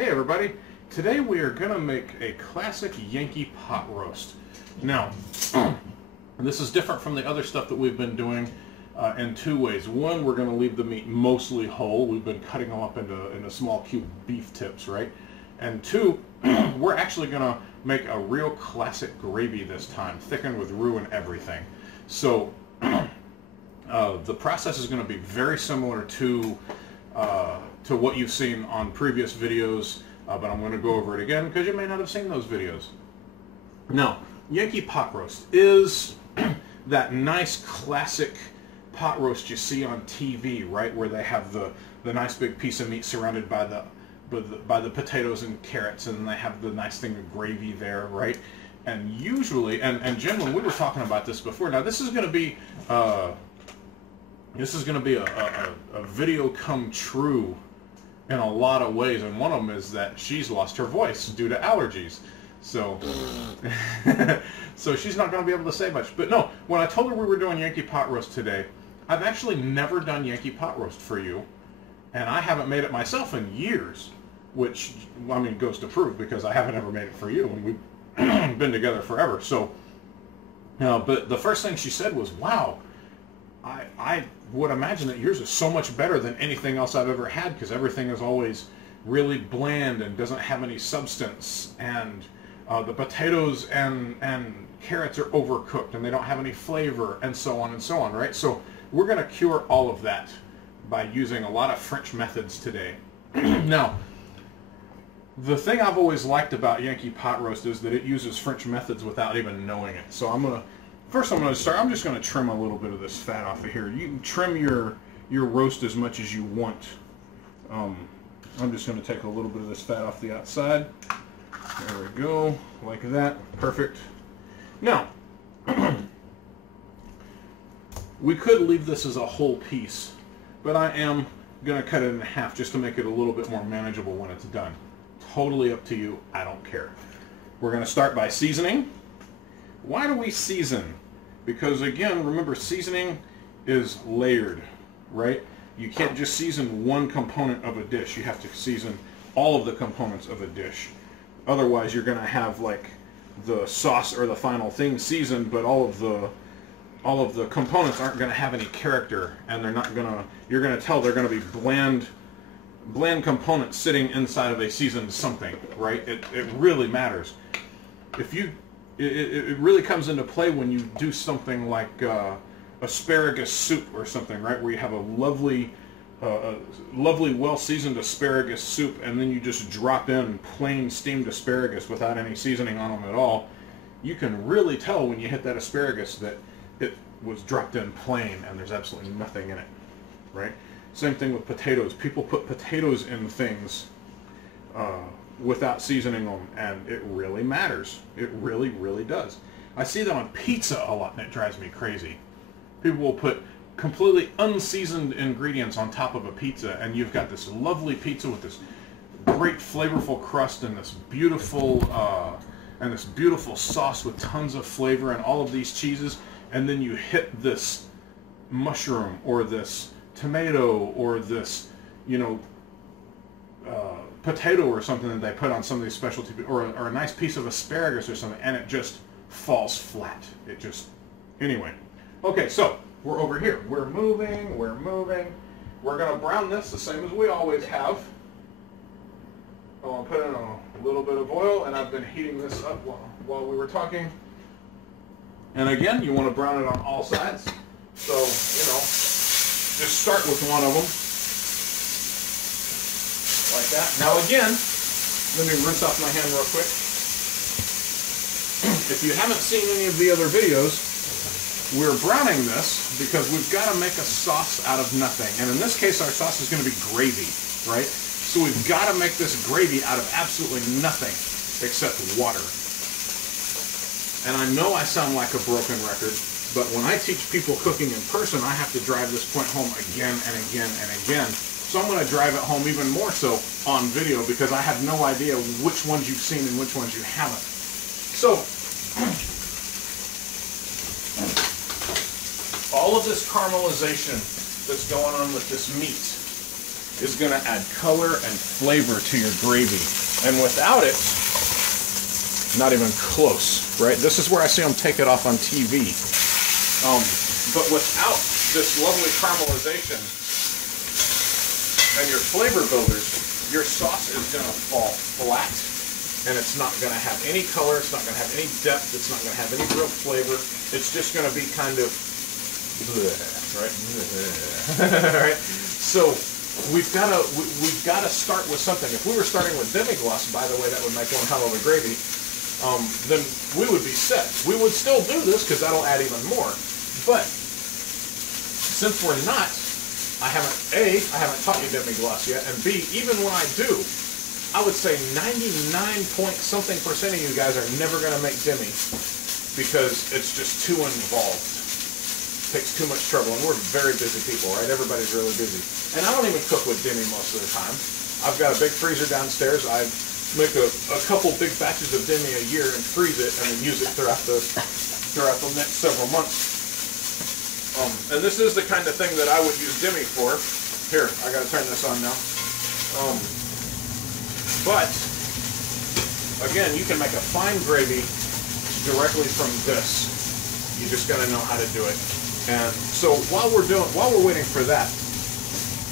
Hey everybody, today we are going to make a classic Yankee pot roast. Now, this is different from the other stuff that we've been doing in two ways. One, we're going to leave the meat mostly whole. We've been cutting them up into small cube beef tips, right? And two, we're actually going to make a real classic gravy this time, thickened with roux and everything. So, the process is going to be very similar to what you've seen on previous videos, but I'm going to go over it again because you may not have seen those videos. Now, Yankee Pot Roast is that nice classic pot roast you see on TV, right? Where they have the nice big piece of meat surrounded by the potatoes and carrots, and they have the nice thing of gravy there, right? And usually, and Jim, when we were talking about this before, now this is going to be a video come true in a lot of ways, and one of them is that she's lost her voice due to allergies. So, so she's not going to be able to say much. But no, when I told her we were doing Yankee Pot Roast today, I've actually never done Yankee Pot Roast for you, and I haven't made it myself in years, which, I mean, goes to prove, because I haven't ever made it for you, and we've been together forever. So, but the first thing she said was, wow, I would imagine that yours is so much better than anything else I've ever had, because everything is always really bland and doesn't have any substance, and the potatoes and carrots are overcooked and they don't have any flavor, and so on, right? So we're going to cure all of that by using a lot of French methods today. Now, the thing I've always liked about Yankee Pot Roast is that it uses French methods without even knowing it. So First I'm just going to trim a little bit of this fat off of here. You can trim your roast as much as you want. I'm just going to take a little bit of this fat off the outside. There we go, like that. Perfect. Now, we could leave this as a whole piece, but I am going to cut it in half just to make it a little bit more manageable when it's done. Totally up to you. I don't care. We're going to start by seasoning. Why do we season? Because again, remember, seasoning is layered, right? You can't just season one component of a dish. You have to season all of the components of a dish. Otherwise, you're going to have like the sauce or the final thing seasoned, but all of the components aren't going to have any character, and they're not going to. You're going to tell they're going to be bland components sitting inside of a seasoned something, right? It really matters. It really comes into play when you do something like asparagus soup or something, right? Where you have a lovely, well-seasoned asparagus soup, and then you just drop in plain steamed asparagus without any seasoning on them at all. You can really tell when you hit that asparagus that it was dropped in plain and there's absolutely nothing in it, right? Same thing with potatoes. People put potatoes in things without seasoning them, and it really matters. It really, really does. I see that on pizza a lot, and it drives me crazy. People will put completely unseasoned ingredients on top of a pizza, and you've got this lovely pizza with this great flavorful crust and this beautiful sauce with tons of flavor and all of these cheeses, and then you hit this mushroom or this tomato or this, potato or something that they put on some of these specialty, or a nice piece of asparagus or something, and it just falls flat. Anyway. Okay, so we're over here. We're moving. We're going to brown this the same as we always have. I'll put in a little bit of oil, and I've been heating this up while we were talking. And again, you want to brown it on all sides. So, just start with one of them. Like that. Now again, let me rinse off my hand real quick. If you haven't seen any of the other videos, we're browning this because we've got to make a sauce out of nothing. And in this case, our sauce is going to be gravy, right? So we've got to make this gravy out of absolutely nothing except water. And I know I sound like a broken record, but when I teach people cooking in person, I have to drive this point home again and again and again. So I'm going to drive it home even more so on video, because I have no idea which ones you've seen and which ones you haven't. So, all of this caramelization that's going on with this meat is going to add color and flavor to your gravy. And without it, not even close, right? This is where I see them take it off on TV. But without this lovely caramelization and your flavor builders, your sauce is going to fall flat, and it's not going to have any color, it's not going to have any depth, it's not going to have any real flavor. It's just going to be kind of bleh, right? Right? So we've got to start with something. If we were starting with demi-glace, by the way, that would make one hell of a gravy. Then we would be set. We would still do this because that'll add even more. But since we're not, I haven't taught you demi-glace yet, and B, even when I do, I would say 99-point-something% of you guys are never going to make demi because it's just too involved. It takes too much trouble, and we're very busy people, right? Everybody's really busy. And I don't even cook with demi most of the time. I've got a big freezer downstairs. I make a couple big batches of demi a year and freeze it, and then use it throughout the next several months. And this is the kind of thing that I would use demi for. Here, I got to turn this on now. But again, you can make a fine gravy directly from this. You just got to know how to do it. And so while we're waiting for that,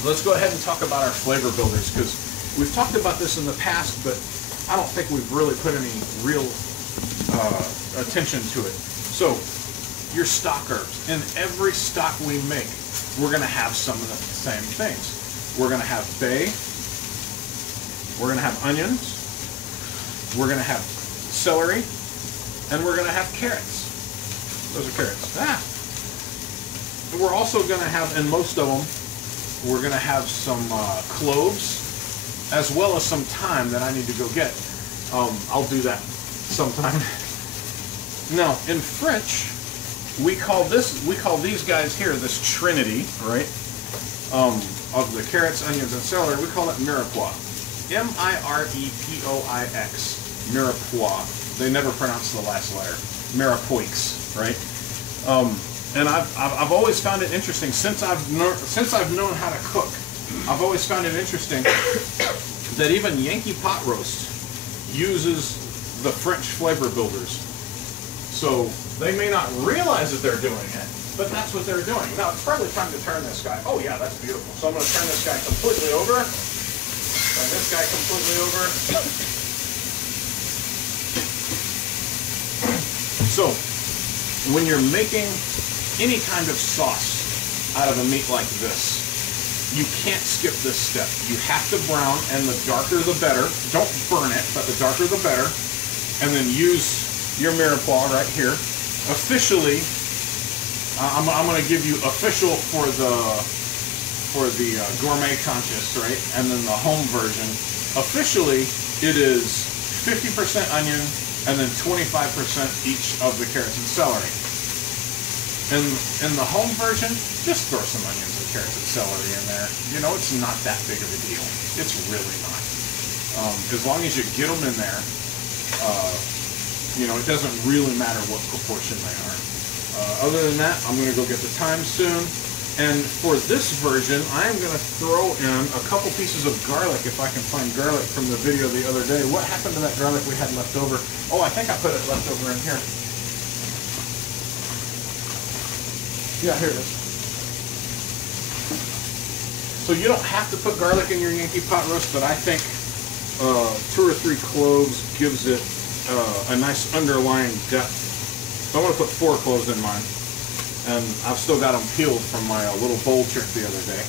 let's go ahead and talk about our flavor builders, because we've talked about this in the past, but I don't think we've really put any real attention to it. So, your stock herbs. In every stock we make, we're going to have some of the same things. We're going to have bay, we're going to have onions, we're going to have celery, and we're going to have carrots. Those are carrots. We're also going to have, in most of them, we're going to have some cloves, as well as some thyme that I need to go get. I'll do that sometime. Now, in French, we call these guys here, this trinity, right, of the carrots, onions, and celery, we call it mirepoix. M-I-R-E-P-O-I-X, mirepoix. They never pronounce the last letter. Mirepoix, right? And I've always found it interesting, since I've known how to cook, I've always found it interesting that even Yankee Pot Roast uses the French flavor builders. So they may not realize that they're doing it, but that's what they're doing. Now it's probably time to turn this guy. Oh yeah, that's beautiful. So I'm going to turn this guy completely over. Turn this guy completely over. So when you're making any kind of sauce out of a meat like this, you can't skip this step. You have to brown, and the darker the better. Don't burn it, but the darker the better. And then use your mirepoix right here. Officially, I'm going to give you official for the gourmet conscious, right? And then the home version. Officially, it is 50% onion and then 25% each of the carrots and celery. In the home version, just throw some onions and carrots and celery in there. You know, it's not that big of a deal. It's really not. As long as you get them in there, you know, it doesn't really matter what proportion they are. Other than that, I'm going to go get the thyme soon. And for this version, I'm going to throw in a couple pieces of garlic, if I can find garlic from the video the other day. What happened to that garlic we had left over? Oh, I think I put it left over in here. Yeah, here it is. So you don't have to put garlic in your Yankee Pot Roast, but I think 2 or 3 cloves gives it a nice underlying depth. So I'm going to put 4 cloves in mine. And I've still got them peeled from my little bowl trick the other day.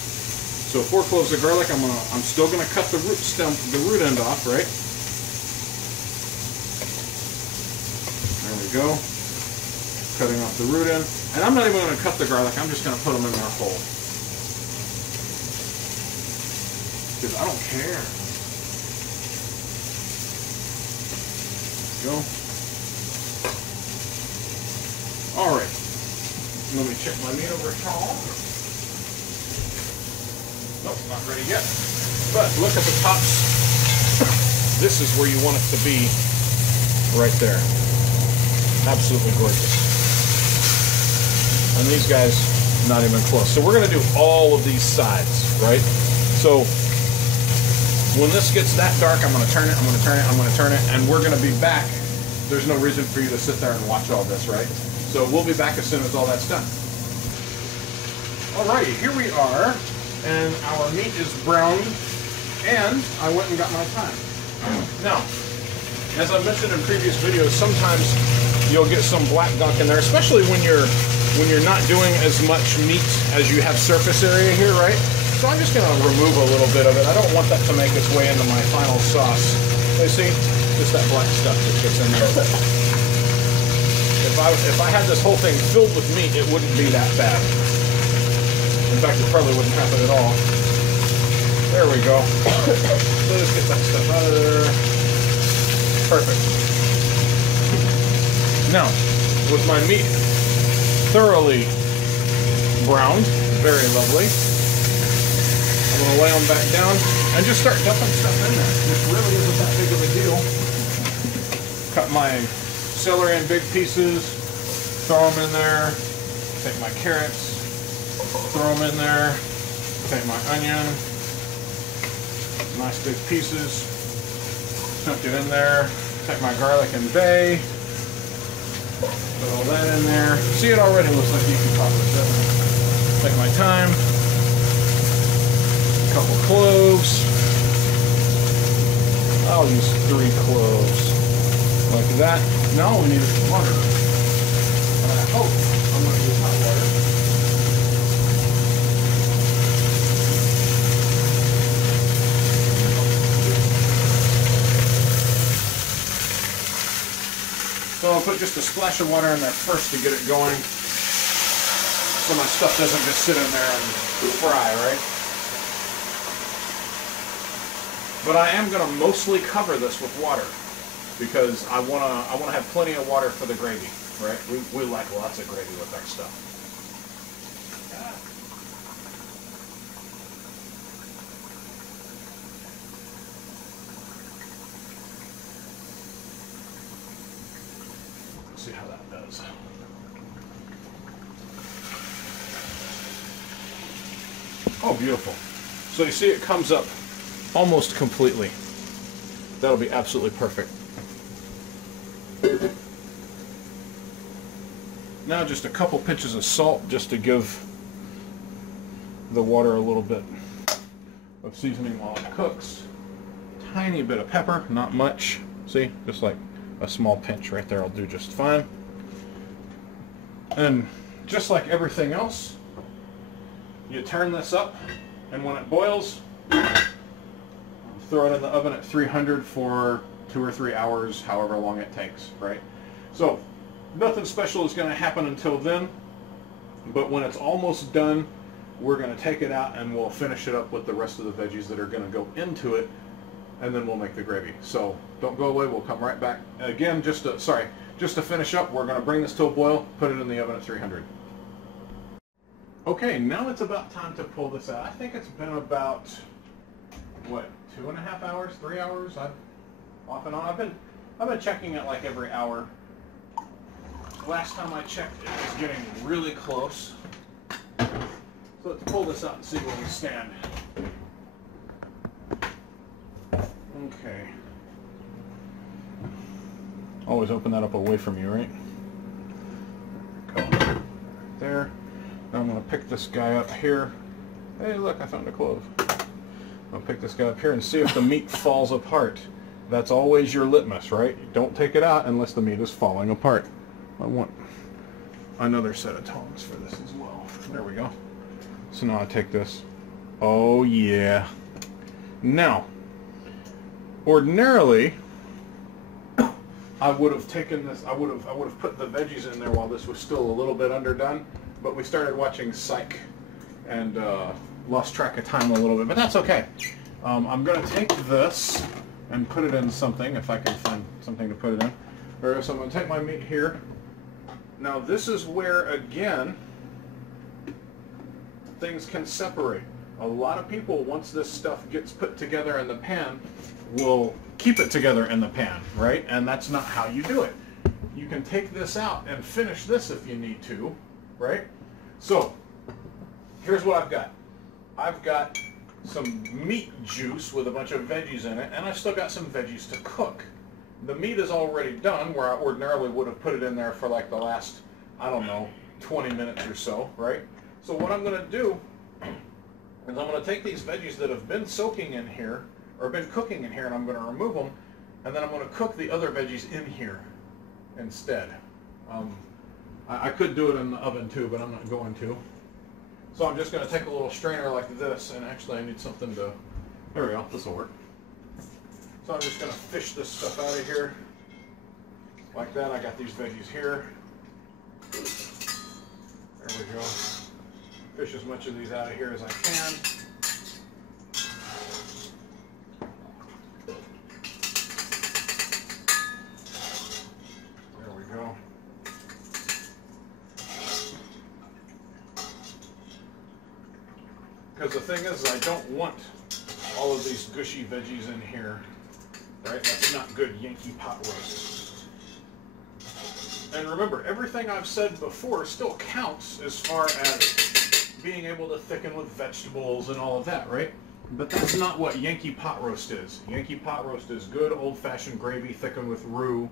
So 4 cloves of garlic. I'm still going to cut the root end off, right? There we go. Cutting off the root end. And I'm not even going to cut the garlic. I'm just going to put them in there whole. Because I don't care. There we go. All right. Let me check my meat over here. Nope, not ready yet. But look at the tops. This is where you want it to be, right there. Absolutely gorgeous. And these guys, not even close. So we're going to do all of these sides, right? So When this gets that dark, I'm going to turn it, I'm going to turn it, I'm going to turn it, and we're going to be back. There's no reason for you to sit there and watch all this, right? So we'll be back as soon as all that's done. Alrighty, here we are, and our meat is browned, and I went and got my thyme. Now, as I've mentioned in previous videos, sometimes you'll get some black gunk in there, especially when you're not doing as much meat as you have surface area here, right? So I'm just going to remove a little bit of it. I don't want that to make its way into my final sauce. You see? Just that black stuff that gets in there. If I had this whole thing filled with meat, it wouldn't be that bad. In fact, it probably wouldn't happen at all. There we go. So just get that stuff out of there. Perfect. Now, with my meat thoroughly browned, very lovely, I'm going to lay them back down and just start dumping stuff in there. This really isn't that big of a deal. Cut my celery in big pieces, throw them in there. Take my carrots, throw them in there. Take my onion, nice big pieces, chunk it in there. Take my garlic and bay, put all that in there. See, it already looks like Yankee Pot Roast. Take my thyme. Couple cloves. I'll use 3 cloves. Like that. Now all we need is water. And I hope I'm going to use hot water. So I'll put just a splash of water in there first to get it going. So my stuff doesn't just sit in there and fry, right? But I am going to mostly cover this with water because I want to have plenty of water for the gravy, right? We like lots of gravy with our stuff. Let's see how that does. Oh, beautiful. So you see it comes up almost completely. That'll be absolutely perfect. Now just a couple pinches of salt just to give the water a little bit of seasoning while it cooks. Tiny bit of pepper, not much. See, just like a small pinch right there will do just fine. And just like everything else, you turn this up, and when it boils, throw it in the oven at 300 for 2 or 3 hours, however long it takes, right? So nothing special is going to happen until then, but when it's almost done, we're going to take it out and we'll finish it up with the rest of the veggies that are going to go into it, and then we'll make the gravy. So don't go away, we'll come right back. Again, just to finish up, we're going to bring this to a boil, put it in the oven at 300. Okay, now it's about time to pull this out. I think it's been about, what, 2.5 hours, 3 hours? Off and on. I've been checking it like every hour. Last time I checked, it was getting really close. So let's pull this out and see where we stand. Okay. Always open that up away from you, right? Go. There. Now I'm going to pick this guy up here. Hey, look, I found a clove. I'll pick this guy up here and see if the meat falls apart. That's always your litmus, right? Don't take it out unless the meat is falling apart. I want another set of tongs for this as well. There we go. So now I take this. Oh yeah. Now, ordinarily, I would have taken this. I would have put the veggies in there while this was still a little bit underdone. But we started watching Psych and lost track of time a little bit. But that's okay. I'm going to take this and put it in something, if I can find something to put it in. So I'm going to take my meat here. Now this is where, again, things can separate. A lot of people, once this stuff gets put together in the pan, will keep it together in the pan, right? And that's not how you do it. You can take this out and finish this if you need to, right? So, here's what I've got. I've got some meat juice with a bunch of veggies in it, and I've still got some veggies to cook. The meat is already done, where I ordinarily would have put it in there for like the last, I don't know, 20 minutes or so, right? So what I'm going to do is I'm going to take these veggies that have been soaking in here, or been cooking in here, and I'm going to remove them, and then I'm going to cook the other veggies in here instead. I could do it in the oven too, but I'm not going to. So I'm just going to take a little strainer like this, and actually I need something to, there we go, this will work. So I'm just going to fish this stuff out of here, like that. I got these veggies here. There we go. Fish as much of these out of here as I can. There we go. Because the thing is, I don't want all of these gushy veggies in here, right? That's not good Yankee Pot Roast. And remember, everything I've said before still counts as far as being able to thicken with vegetables and all of that, right? But that's not what Yankee Pot Roast is. Yankee Pot Roast is good old-fashioned gravy thickened with roux.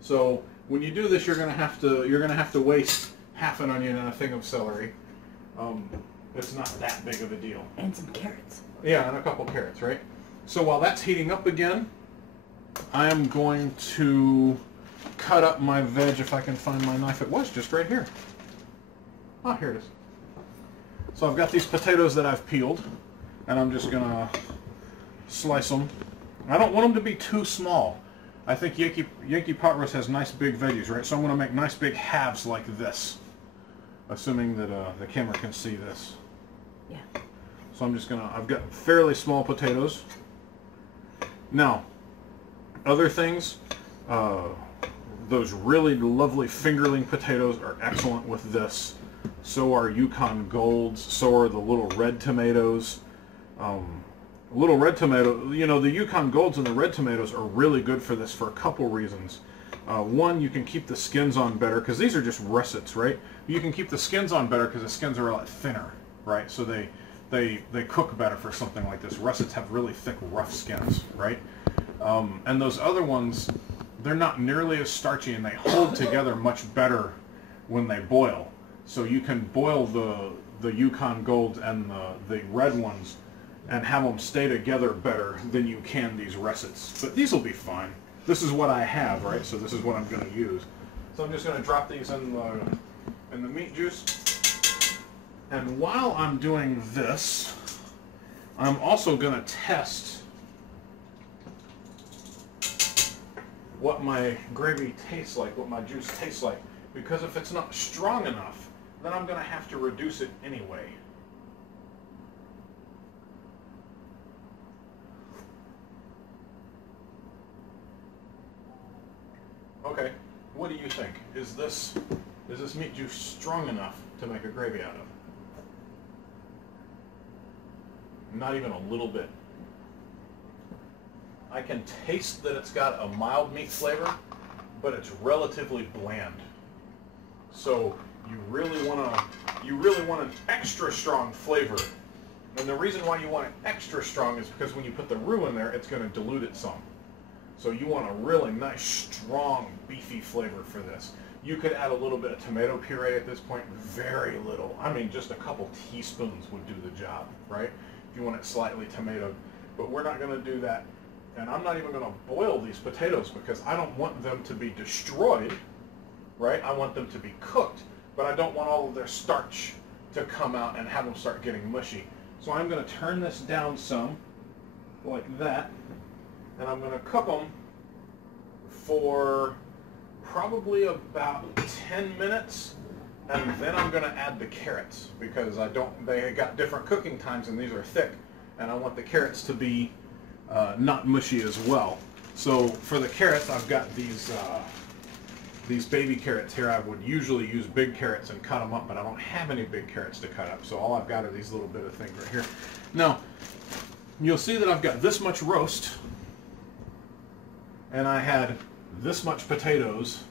So when you do this, you're gonna have to waste half an onion and a thing of celery. It's not that big of a deal. And some carrots. Yeah, and a couple carrots, right? So while that's heating up again, I am going to cut up my veg if I can find my knife. It was just right here. Oh, here it is. So I've got these potatoes that I've peeled, and I'm just going to slice them. I don't want them to be too small. I think Yankee Pot Roast has nice big veggies, right? So I'm going to make nice big halves like this, assuming that the camera can see this. Yeah. So I'm just going to, I've got fairly small potatoes. Now, other things, those really lovely fingerling potatoes are excellent with this. So are Yukon Golds, so are the little red tomatoes. Little red tomato, you know, the Yukon Golds and the red tomatoes are really good for this for a couple reasons. One, you can keep the skins on better, because these are just russets, right? You can keep the skins on better because the skins are a lot thinner, right? So they cook better for something like this. Russets have really thick, rough skins, right? And those other ones, they're not nearly as starchy, and they hold together much better when they boil. So you can boil the Yukon Golds and the red ones and have them stay together better than you can these russets. But these will be fine. This is what I have, right? So this is what I'm going to use. So I'm just going to drop these in the meat juice. And while I'm doing this, I'm also going to test what my gravy tastes like, what my juice tastes like. Because if it's not strong enough, then I'm going to have to reduce it anyway. Okay, what do you think? Is this meat juice strong enough to make a gravy out of? Not even a little bit. I can taste that it's got a mild meat flavor, but it's relatively bland. So you really want an extra strong flavor. And the reason why you want it extra strong is because when you put the roux in there, it's going to dilute it some. So you want a really nice, strong, beefy flavor for this. You could add a little bit of tomato puree at this point, very little. I mean, just a couple teaspoons would do the job, right? If you want it slightly tomatoed. But we're not going to do that. And I'm not even going to boil these potatoes because I don't want them to be destroyed, right? I want them to be cooked, but I don't want all of their starch to come out and have them start getting mushy. So I'm going to turn this down some, like that. And I'm going to cook them for probably about 10 minutes, and then I'm going to add the carrots because they got different cooking times and these are thick, and I want the carrots to be not mushy as well. So for the carrots, I've got these baby carrots here. I would usually use big carrots and cut them up, but I don't have any big carrots to cut up, so all I've got are these little bit of things right here. Now, you'll see that I've got this much roast, and I had this much potatoes,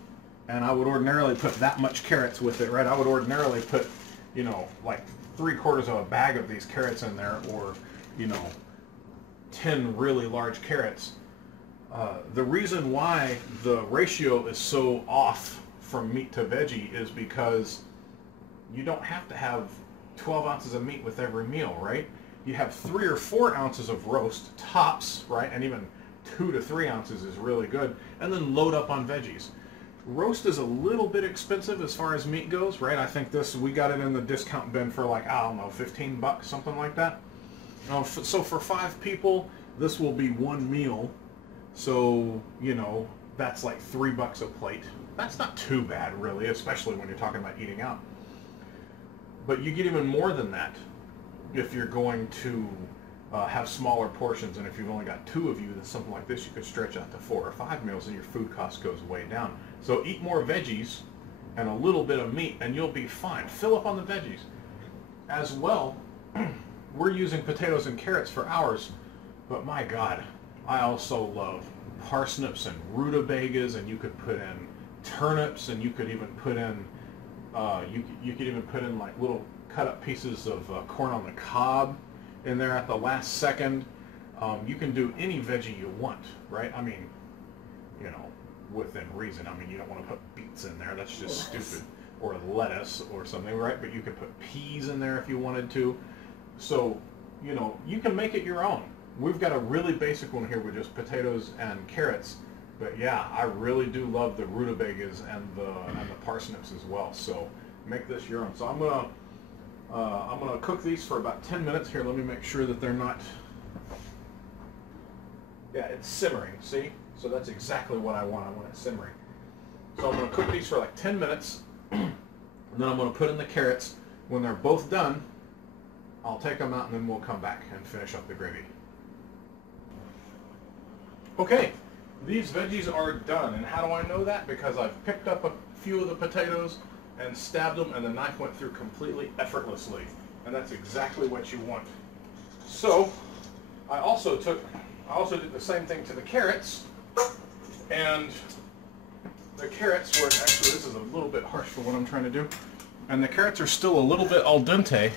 and I would ordinarily put that much carrots with it, right? I would ordinarily put, you know, like 3/4 of a bag of these carrots in there, or, you know, 10 really large carrots. The reason why the ratio is so off from meat to veggie is because you don't have to have 12 ounces of meat with every meal, right? You have 3 or 4 ounces of roast, tops, right? And even 2 to 3 ounces is really good. And then load up on veggies. Roast is a little bit expensive as far as meat goes, right? I think we got it in the discount bin for like, I don't know, 15 bucks, something like that. So for 5 people, this will be one meal. So, you know, that's like $3 a plate. That's not too bad, really, especially when you're talking about eating out. But you get even more than that if you're going to have smaller portions, and if you've only got 2 of you, then something like this you could stretch out to 4 or 5 meals, and your food cost goes way down. So eat more veggies and a little bit of meat, and you'll be fine. Fill up on the veggies. As well, we're using potatoes and carrots for ours, but my God, I also love parsnips and rutabagas, and you could put in turnips, and you could even put in you could even put in like little cut up pieces of corn on the cob in there at the last second. You can do any veggie you want, right? I mean, you know, within reason. I mean, you don't want to put beets in there. That's just stupid. Or lettuce or something, right? But you could put peas in there if you wanted to. So, you know, you can make it your own. We've got a really basic one here with just potatoes and carrots. But yeah, I really do love the rutabagas and the parsnips as well. So make this your own. So I'm gonna cook these for about 10 minutes here. Let me make sure that they're not. Yeah, it's simmering. See? So that's exactly what I want. I want it simmering. So I'm gonna cook these for like 10 minutes, and then I'm gonna put in the carrots. When they're both done, I'll take them out, and then we'll come back and finish up the gravy. Okay. These veggies are done, and how do I know that? Because I've picked up a few of the potatoes and stabbed them, and the knife went through completely effortlessly, and that's exactly what you want. So I also did the same thing to the carrots, and the carrots were actually, this is a little bit harsh for what I'm trying to do, and the carrots are still a little bit al dente,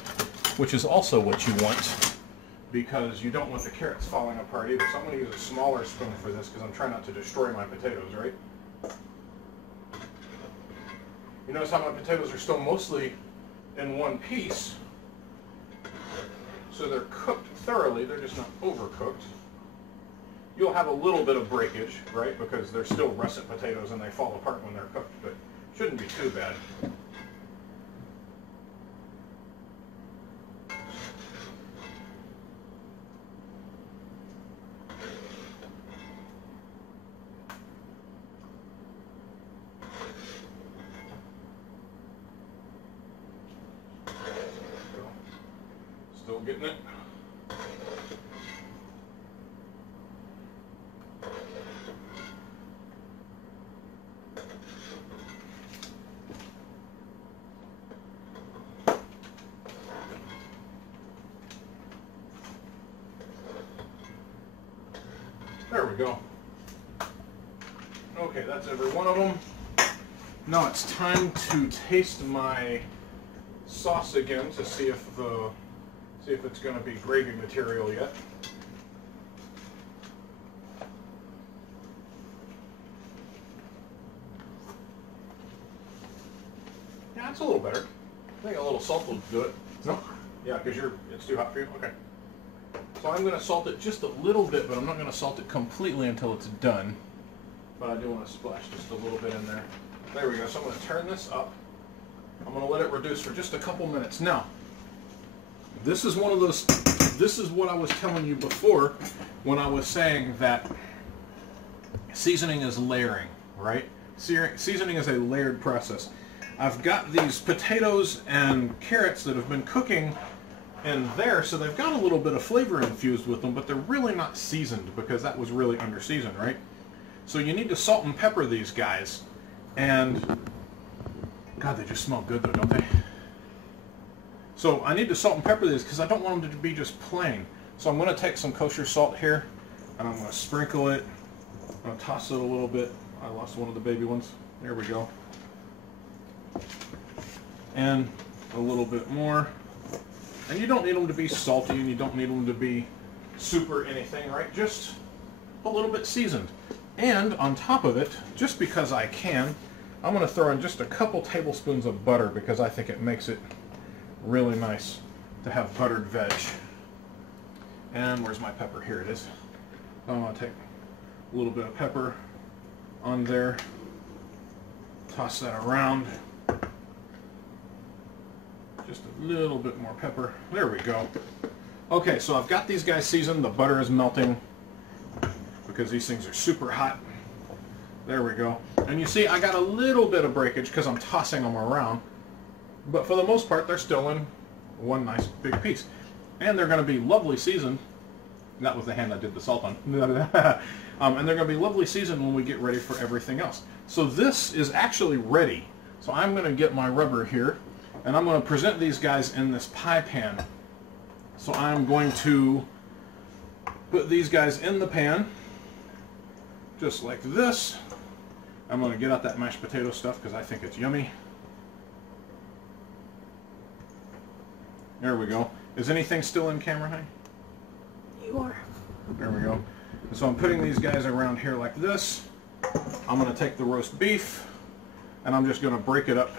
which is also what you want, because you don't want the carrots falling apart either. So I'm going to use a smaller spoon for this because I'm trying not to destroy my potatoes, right? You notice how my potatoes are still mostly in one piece, so they're cooked thoroughly, they're just not overcooked. You'll have a little bit of breakage, right, because they're still russet potatoes and they fall apart when they're cooked, but shouldn't be too bad. Still getting it. There we go. Okay, that's every one of them. Now it's time to taste my sauce again to see if it's going to be gravy material yet. Yeah, it's a little better. I think a little salt will do it. No? Yeah, because it's too hot for you? Okay. So I'm going to salt it just a little bit, but I'm not going to salt it completely until it's done. But I do want to splash just a little bit in there. There we go. So I'm going to turn this up. I'm going to let it reduce for just a couple minutes. Now, this is one of those, this is what I was telling you before when I was saying that seasoning is layering, right? Seasoning is a layered process. I've got these potatoes and carrots that have been cooking in there, so they've got a little bit of flavor infused with them, but they're really not seasoned because that was really under-seasoned, right? So you need to salt and pepper these guys, and God, they just smell good though, don't they? So I need to salt and pepper these because I don't want them to be just plain. So I'm going to take some kosher salt here, and I'm going to sprinkle it. I'm going to toss it a little bit. I lost one of the baby ones. There we go. And a little bit more. And you don't need them to be salty, and you don't need them to be super anything, right? Just a little bit seasoned. And on top of it, just because I can, I'm going to throw in just a couple tablespoons of butter because I think it makes it really nice to have buttered veg. And where's my pepper? Here it is. I'm going to take a little bit of pepper on there, toss that around. Just a little bit more pepper. There we go. Okay, so I've got these guys seasoned. The butter is melting because these things are super hot. There we go. And you see I got a little bit of breakage because I'm tossing them around. But for the most part, they're still in one nice big piece. And they're going to be lovely seasoned. That was the hand I did the salt on. And they're going to be lovely seasoned when we get ready for everything else. So this is actually ready. So I'm going to get my rubber here, and I'm going to present these guys in this pie pan. So I'm going to put these guys in the pan, just like this. I'm going to get out that mashed potato stuff because I think it's yummy. There we go. Is anything still in camera, honey? You are. There we go. And so I'm putting these guys around here like this. I'm going to take the roast beef, and I'm just going to break it up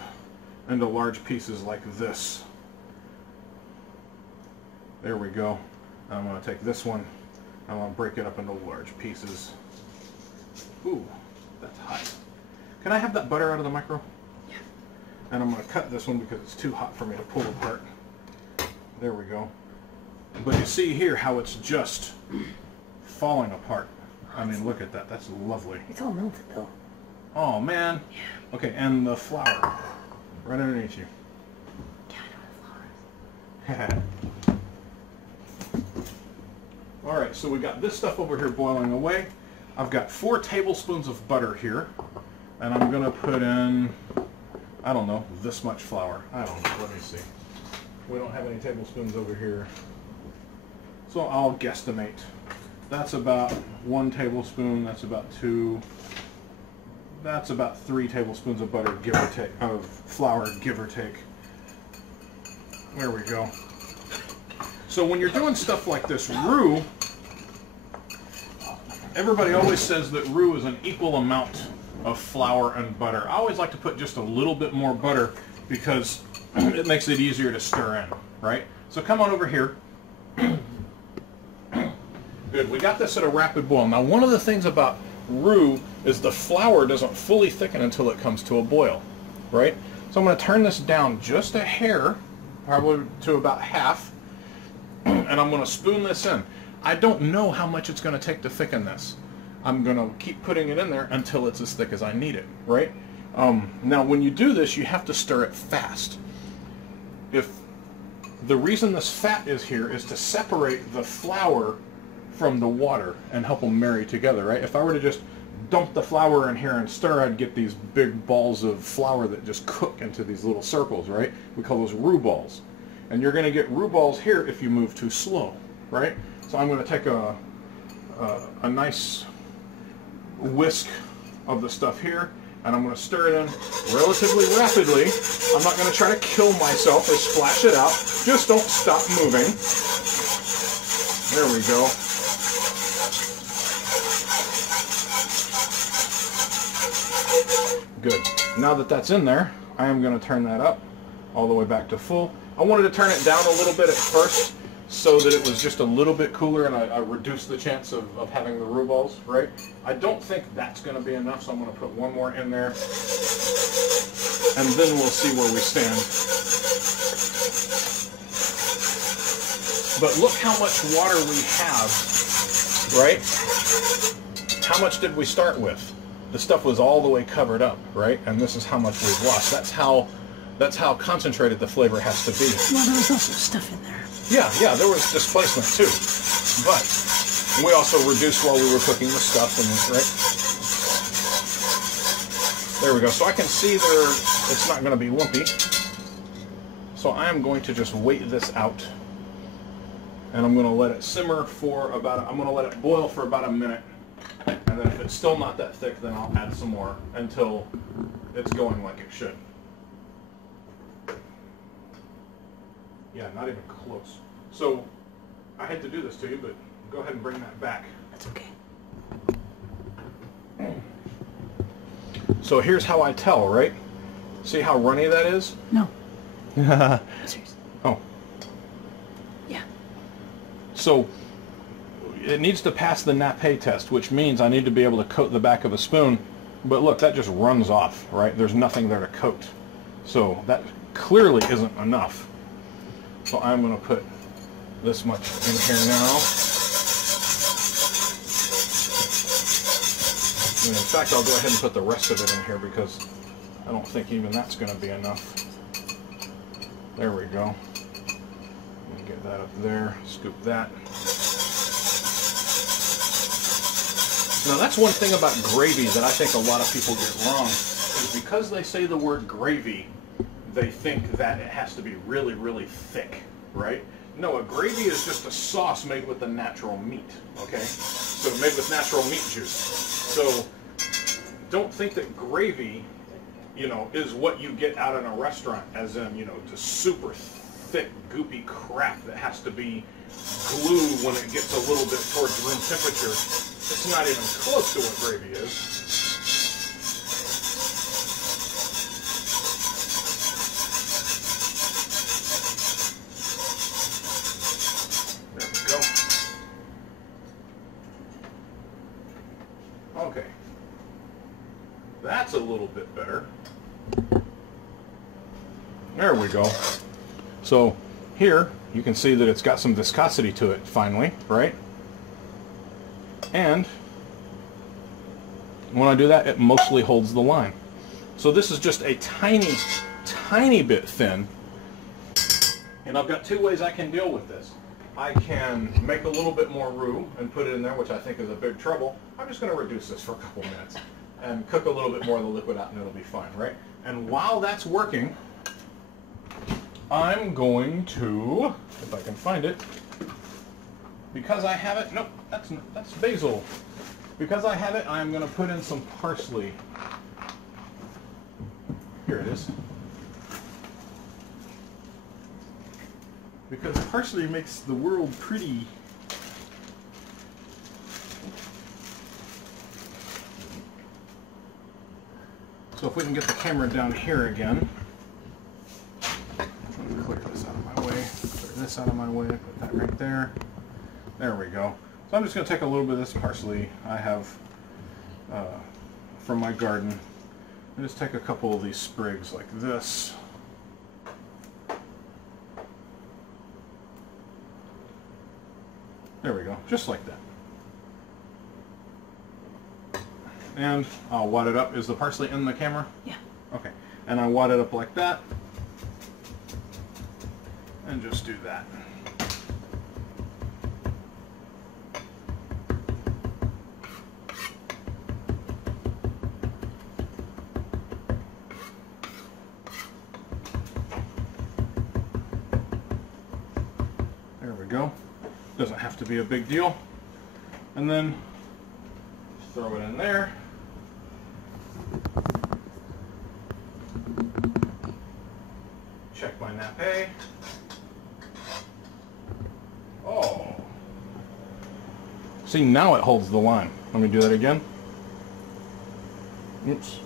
into large pieces like this. There we go. And I'm going to take this one, and I'm going to break it up into large pieces. Ooh, that's hot. Can I have that butter out of the micro? Yeah. And I'm going to cut this one because it's too hot for me to pull apart. There we go. But you see here how it's just falling apart. I mean, look at that. That's lovely. It's all melted though. Oh, man. Yeah. Okay, and the flour right underneath you. Yeah, I know the flour. All right, so we got this stuff over here boiling away. I've got 4 tablespoons of butter here, and I'm going to put in, I don't know, this much flour. I don't know. Let me see. We don't have any tablespoons over here. So I'll guesstimate. That's about 1 tablespoon. That's about 2. That's about 3 tablespoons of butter, give or take, of flour, give or take. There we go. So when you're doing stuff like this, roux, everybody always says that roux is an equal amount of flour and butter. I always like to put just a little bit more butter because it makes it easier to stir in, right? So come on over here. Good, we got this at a rapid boil. Now one of the things about roux is the flour doesn't fully thicken until it comes to a boil, right? So I'm going to turn this down just a hair, probably to about half, and I'm going to spoon this in. I don't know how much it's going to take to thicken this. I'm going to keep putting it in there until it's as thick as I need it, right? Now when you do this, you have to stir it fast. If the reason this fat is here is to separate the flour from the water and help them marry together, right? If I were to just dump the flour in here and stir, I'd get these big balls of flour that just cook into these little circles, right? We call those roux balls. And you're going to get roux balls here if you move too slow, right? So I'm going to take a nice whisk of the stuff here, and I'm going to stir it in relatively rapidly. I'm not going to try to kill myself or splash it out. Just don't stop moving. There we go. Good. Now that that's in there, I am going to turn that up all the way back to full. I wanted to turn it down a little bit at first so that it was just a little bit cooler and I reduced the chance of having the roux balls, right? I don't think that's going to be enough, so I'm going to put one more in there, and then we'll see where we stand. But look how much water we have, right? How much did we start with? The stuff was all the way covered up, right? And this is how much we've lost. That's how concentrated the flavor has to be. Well, there was also stuff in there. Yeah, there was displacement too. But we also reduced while we were cooking the stuff, and right? There we go. So I can see there it's not going to be lumpy. So I am going to just wait this out. And I'm going to let it simmer for I'm going to let it boil for about a minute. And then if it's still not that thick, then I'll add some more until it's going like it should. Yeah, not even close. So, I hate to do this to you, but go ahead and bring that back. That's okay. So here's how I tell, right? See how runny that is? No. Seriously. Oh. Yeah. So it needs to pass the nappe test, which means I need to be able to coat the back of a spoon. But look, that just runs off, right? There's nothing there to coat. So that clearly isn't enough. So I'm going to put this much in here now. And in fact, I'll go ahead and put the rest of it in here because I don't think even that's going to be enough. There we go. Let me get that up there, scoop that. Now that's one thing about gravy that I think a lot of people get wrong, is because they say the word gravy, they think that it has to be really, really thick, right? No, a gravy is just a sauce made with the natural meat, okay? So made with natural meat juice. So don't think that gravy, you know, is what you get out in a restaurant, as in, you know, just super thick, goopy crap that has to be glue when it gets a little bit towards room temperature. It's not even close to what gravy is. There we go. Okay. That's a little bit better. There we go. So here you can see that it's got some viscosity to it finally, right? And when I do that, it mostly holds the line. So this is just a tiny, tiny bit thin. And I've got two ways I can deal with this. I can make a little bit more roux and put it in there, which I think is a big trouble. I'm just going to reduce this for a couple minutes and cook a little bit more of the liquid out and it'll be fine, right? And while that's working, I'm going to, if I can find it, because I have it, nope, that's basil. Because I have it, I'm going to put in some parsley. Here it is. Because parsley makes the world pretty. So if we can get the camera down here again. Let me clear this out of my way. Clear this out of my way. Put that right there. There we go. So I'm just going to take a little bit of this parsley I have from my garden. And just take a couple of these sprigs like this. There we go. Just like that. And I'll wad it up. Is the parsley in the camera? Yeah. Okay. And I wad it up like that. And just do that. There we go. Doesn't have to be a big deal. And then throw it in there. Check my nappe. Oh. See, now it holds the line. Let me do that again. Oops.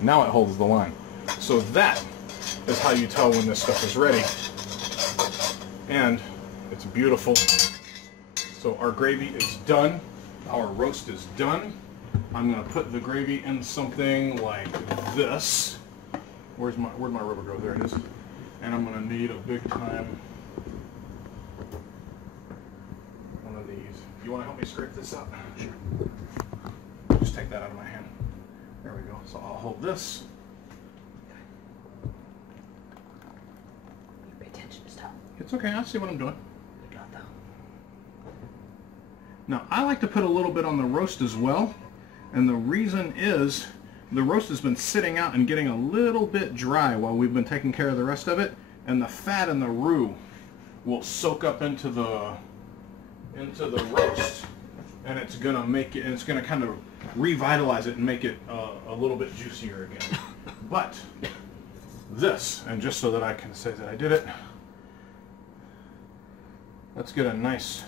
Now it holds the line. So that is how you tell when this stuff is ready. And it's beautiful. So our gravy is done. Our roast is done. I'm going to put the gravy in something like this. Where'd my rubber go? There it is. And I'm going to need a big time one of these. You want to help me scrape this up? Sure. Just take that out of my hand. There we go. So I'll hold this. Pay attention to stuff. It's okay. I see what I'm doing. Good job, though. Now, I like to put a little bit on the roast as well. And the reason is the roast has been sitting out and getting a little bit dry while we've been taking care of the rest of it. And the fat in the roux will soak up into the roast. And it's going to make it, and it's going to kind of revitalize it and make it a little bit juicier again. But this. And just so that I can say that I did it, let's get a nice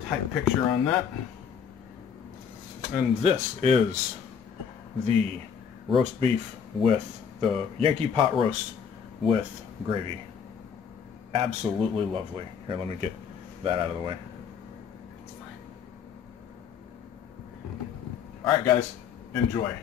tight picture on that. And this is the roast beef with the Yankee Pot Roast with gravy. Absolutely lovely. Here, let me get that out of the way. It's fine. All right, guys, enjoy.